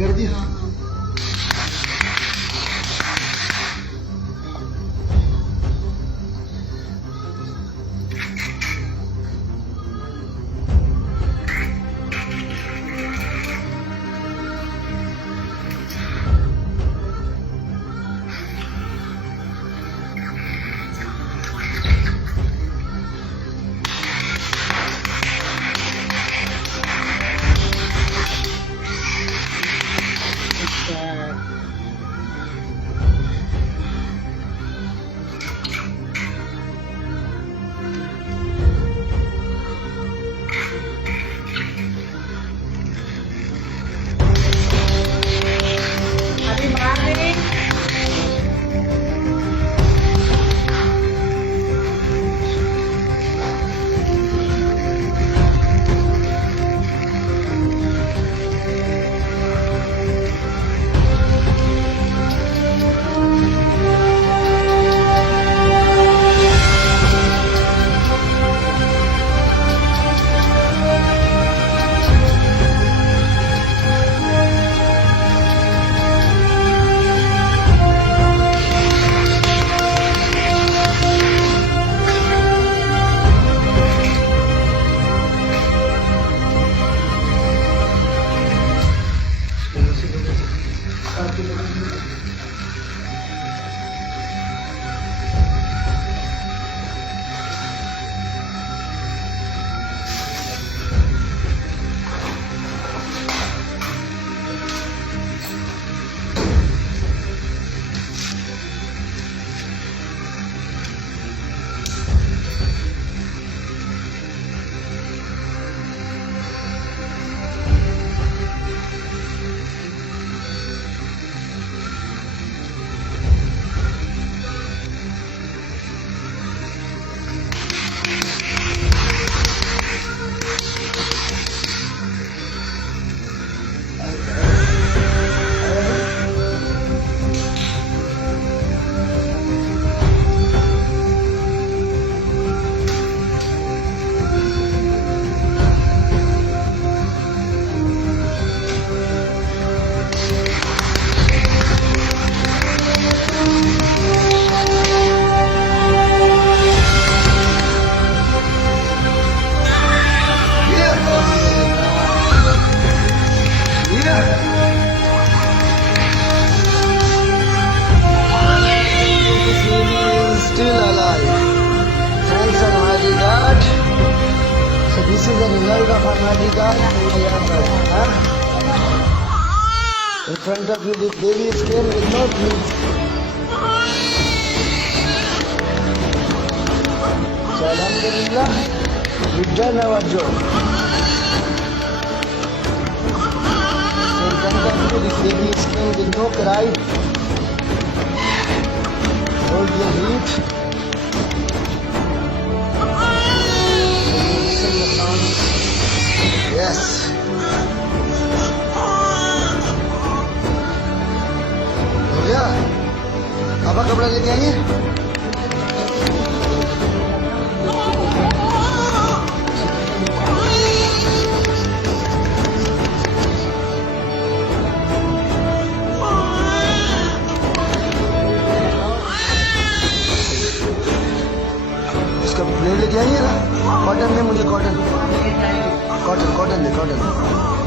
कर दिया। This is the result of Anadika. In front of you, this baby is came with no teeth. So Alhamdulillah, we've done our job. So in front of you, this baby is came with no cry. Hold your heat. Yes. हो गया? पापा कपड़ा लेके आइए। इसका blade लेके आइए ना। कॉटन में मुझे कॉटन दे कॉटन।